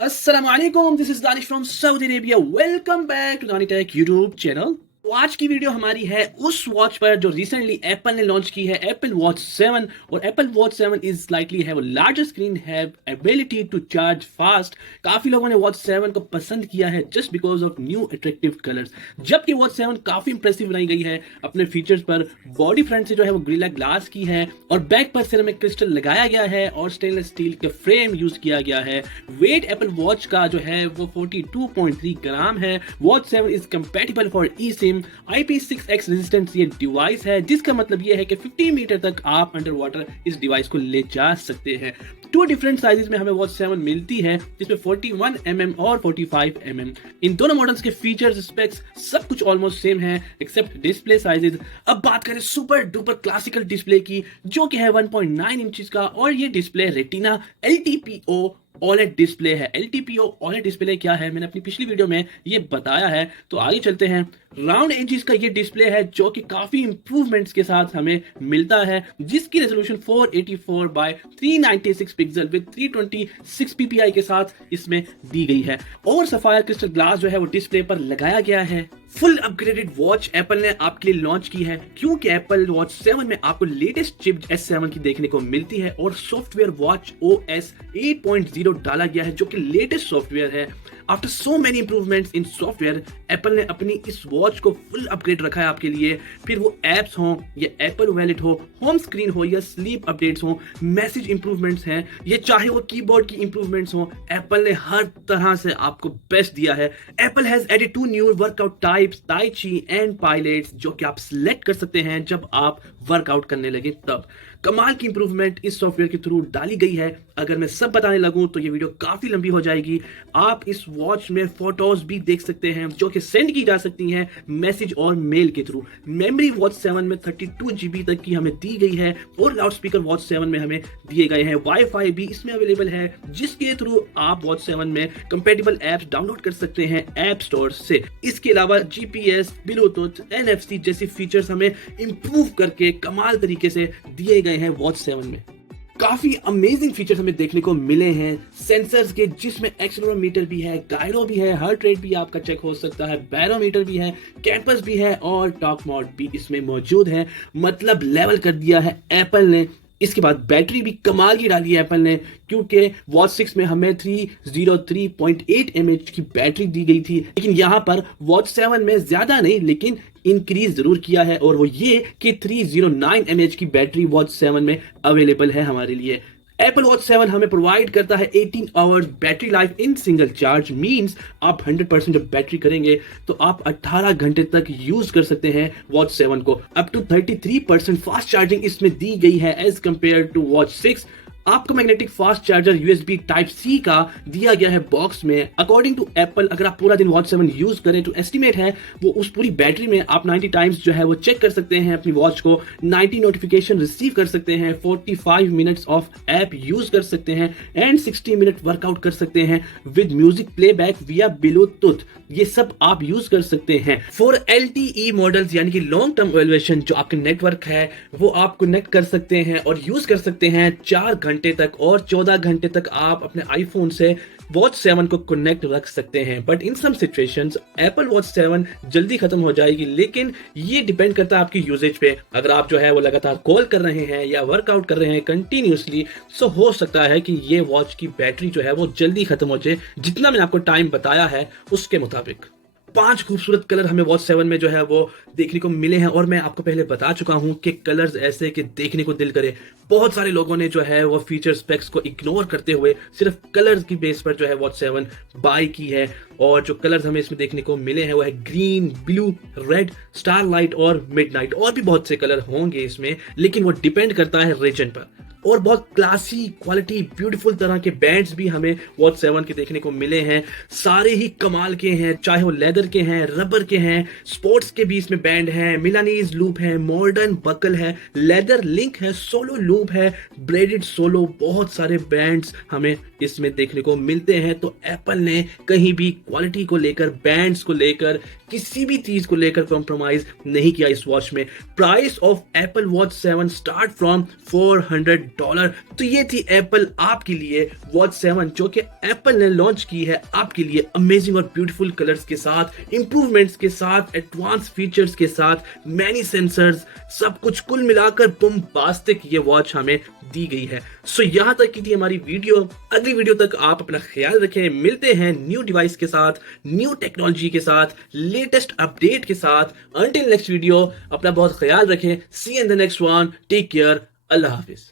Assalamualaikum, this is Danish from Saudi Arabia. Welcome back to DANI-TEK YouTube channel. तो आज की video हमारी है उस वॉच पर जो रिसेंटली एप्पल ने लॉन्च की है, एप्पल वॉच 7। और Apple watch 7 is likely have a larger screen, have ability to charge fast. काफी लोगों ने वॉच 7 को पसंद किया है just because of new attractive colours, जबकि वॉच 7 काफी इंप्रेसिव बनाई गई है अपने फीचर्स पर। बॉडी फ्रंट से जो है वो ग्रिला ग्लास की है और बैक पर सिरेमिक क्रिस्टल लगाया गया है और स्टेनलेस स्टील के फ्रेम यूज किया गया है। वेट एप्पल वॉच का जो है वो 42.3 ग्राम है। Watch 7 is compatible for E SIM. IP6X resistant ये डिवाइस है, जिसका मतलब ये है कि 50 मीटर तक आप अंडर वाटर इस डिवाइस को ले जा सकते हैं। 2 डिफरेंट साइजेस में हमें वॉच 7 मिलती है, जिसमें 41 mm और 45 mm। इन दोनों मॉडल्स के फीचर्स, स्पेक्स सब कुछ ऑलमोस्ट सेम है एक्सेप्ट डिस्प्ले साइजेस। अब बात करें सुपर डुपर क्लासिकल डिस्प्ले की, जो कि है 1.9 इंचेस का, और ये display retina LTPO OLED display है। LTPO OLED डिस्प्ले क्या है मैंने अपनी पिछली वीडियो में ये बताया है, तो आगे चलते हैं। राउंड एजेस का ये डिस्प्ले है जो कि काफी इंप्रूवमेंट्स के साथ हमें मिलता है, जिसकी resolution 484 by 396 pixel with 326 ppi के साथ इसमें दी गई है। और सफायर क्रिस्टल ग्लास जो है वो डिस्प्ले पर लगाया गया है। फुल अपग्रेडेड वॉच एप्पल ने आपके लिए लॉन्च की है, क्योंकि एप्पल वॉच 7 में आपको लेटेस्ट चिप S7 की देखने को मिलती है और सॉफ्टवेयर वॉच OS 8.0 डाला गया है, जो कि लेटेस्ट सॉफ्टवेयर है। आफ्टर सो मेनी इंप्रूवमेंट्स इन सॉफ्टवेयर, एप्पल ने अपनी इस वॉच को फुल अपग्रेड रखा है आपके लिए। फिर वो एप्स हो या एप्पल वॉलेट हो, होम स्क्रीन हो या स्लीप अपडेट्स हो, मैसेज इंप्रूवमेंट्स हैं, ये चाहे वो कीबोर्ड की इंप्रूवमेंट्स हो, एप्पल ने हर तरह से आपको बेस्ट दिया है। Apple has added 2 new workout types, tai chi and pilots, जो कि आप सिलेक्ट कर सकते हैं जब आप वर्कआउट करने लगे तब। कमाल की इंप्रूवमेंट इस सॉफ्टवेयर के थ्रू डाली गई है। अगर मैं सब बताने लगूं तो ये वीडियो काफी लंबी हो जाएगी। आप इस वॉच में फोटोज भी देख सकते हैं जो कि सेंड की जा सकती हैं मैसेज और मेल के थ्रू। मेमोरी वॉच 7 में 32 GB तक की हमें दी गई है और लाउड स्पीकर वॉच 7 में हमें दिए गए हैं। वाईफाई भी इसमें अवेलेबल है, जिसके थ्रू आप वॉच 7 में कंपेटिबल एप्स डाउनलोड कर सकते हैं ऐप स्टोर से। इसके अलावा GPS, ब्लूटूथ, NFC जैसी फीचर्स हमें इंप्रूव करके कमाल तरीके से दिए गए हैं वॉच 7 में। काफी अमेजिंग फीचर्स हमें देखने को मिले हैं सेंसर्स के, जिसमें एक्सेलेरोमीटर भी है, गायरो भी है, हार्ट रेट भी आपका चेक हो सकता है, बैरोमीटर भी है, कैंपस भी है और टॉक मोड भी इसमें मौजूद है। मतलब लेवल कर दिया है एप्पल ने। इसके बाद बैटरी भी कमाल की डाली है एप्पल ने, क्योंकि वॉच 6 में हमें 303.8 mAh की बैटरी दी गई थी, लेकिन यहां पर वॉच 7 में ज्यादा नहीं लेकिन इंक्रीज जरूर किया है, और वो ये कि 309 mAh की बैटरी वॉच 7 में अवेलेबल है हमारे लिए। एप्पल वॉच 7 हमें प्रोवाइड करता है 18 hours battery life in single charge. Means आप 100% जब बैटरी करेंगे तो आप 18 घंटे तक यूज कर सकते हैं वॉच 7 को। अप टू 33% फास्ट चार्जिंग इसमें दी गई है एज कंपेयर टू वॉच 6। आपको magnetic fast charger USB Type-C का दिया गया है बॉक्स में। अकॉर्डिंग टू एप्पल, अगर आप पूरा दिन वॉच 7 यूज करें तो एस्टिमेट है वो उस पूरी बैटरी में आप 90 टाइम्स जो है वो चेक कर सकते हैं अपनी वॉच को, 90 नोटिफिकेशन रिसीव कर सकते हैं, 45 मिनट्स ऑफ ऐप यूज कर सकते हैं एंड 60 मिनट वर्कआउट कर सकते हैं विद म्यूजिक प्लेबैक विया ब्लूटूथ। ये सब आप यूज कर सकते हैं। फॉर LTE मॉडल्स यानी कि लॉन्ग टर्म इवैल्यूएशन, जो आपके नेटवर्क है वो आप कनेक्ट कर सकते हैं और यूज कर सकते हैं 4 घंटे तक, और 14 घंटे तक आप अपने आईफोन से वॉच 7 को कनेक्ट रख सकते हैं। But in some situations Apple watch 7 जल्दी खत्म हो जाएगी, लेकिन ये डिपेंड करता है आपकी यूजेज पे। अगर आप जो है वो लगातार कॉल कर रहे हैं या वर्कआउट कर रहे हैं कंटिन्यूसली, सो हो सकता है कि ये वॉच की बैटरी जो है वो जल्दी खत्म हो जाए, जितना मैंने आपको टाइम बताया है उसके मुताबिक। 5 खूबसूरत कलर हमें वॉच 7 में जो है वो देखने को मिले हैं, और मैं आपको पहले बता चुका हूं कि कलर्स ऐसे कि देखने को दिल करे। बहुत सारे लोगों ने जो है वो फीचर स्पेक्स को इग्नोर करते हुए सिर्फ कलर्स की बेस पर जो है वॉच 7 बाय की है, और जो कलर्स हमें इसमें देखने को मिले हैं वो है ग्रीन, ब्लू, रेड, स्टारलाइट और मिडनाइट। और भी बहुत से कलर होंगे इसमें, लेकिन वो डिपेंड करता है रीजन पर। और बहुत क्लासी, क्वालिटी, ब्यूटीफुल तरह के बैंड्स भी हमें वॉच 7 के देखने को मिले हैं। सारे ही कमाल के हैं, चाहे वो लेदर के हैं, रबर के हैं, स्पोर्ट्स के भी इसमें बैंड हैं, मिलानीज लूप है, मॉडर्न बकल है, लेदर लिंक है, सोलो लूप है, ब्रेडेड सोलो, बहुत सारे बैंड्स हमें इसमें देखने को मिलते हैं। तो एप्पल ने कहीं भी क्वालिटी को लेकर, बैंड्स को लेकर किसी भी चीज को लेकर कॉम्प्रोमाइज नहीं किया इस वॉच में। Price of Apple watch 7 start from $400। तो ये थी एप्पल आपके लिए वॉच 7 जो कि एप्पल ने लॉन्च की है आपके लिए अमेजिंग और ब्यूटीफुल कलर्स के साथ, इंप्रूवमेंट्स के साथ, एडवांस फीचर्स के साथ, मैनी सेंसर्स, सब कुछ कुल मिलाकर बम्बास्टिक ये वॉच हमें दी गई है। सो यहां तक की थी हमारी वीडियो। अगली वीडियो तक आप अपना ख्याल रखें। मिलते हैं न्यू डिवाइस के साथ, न्यू टेक्नोलॉजी के साथ, लेटेस्ट अपडेट के साथ। अंटिल नेक्स्ट वीडियो, अपना बहुत ख्याल रखें। See in the next one, take care, Allah Hafiz.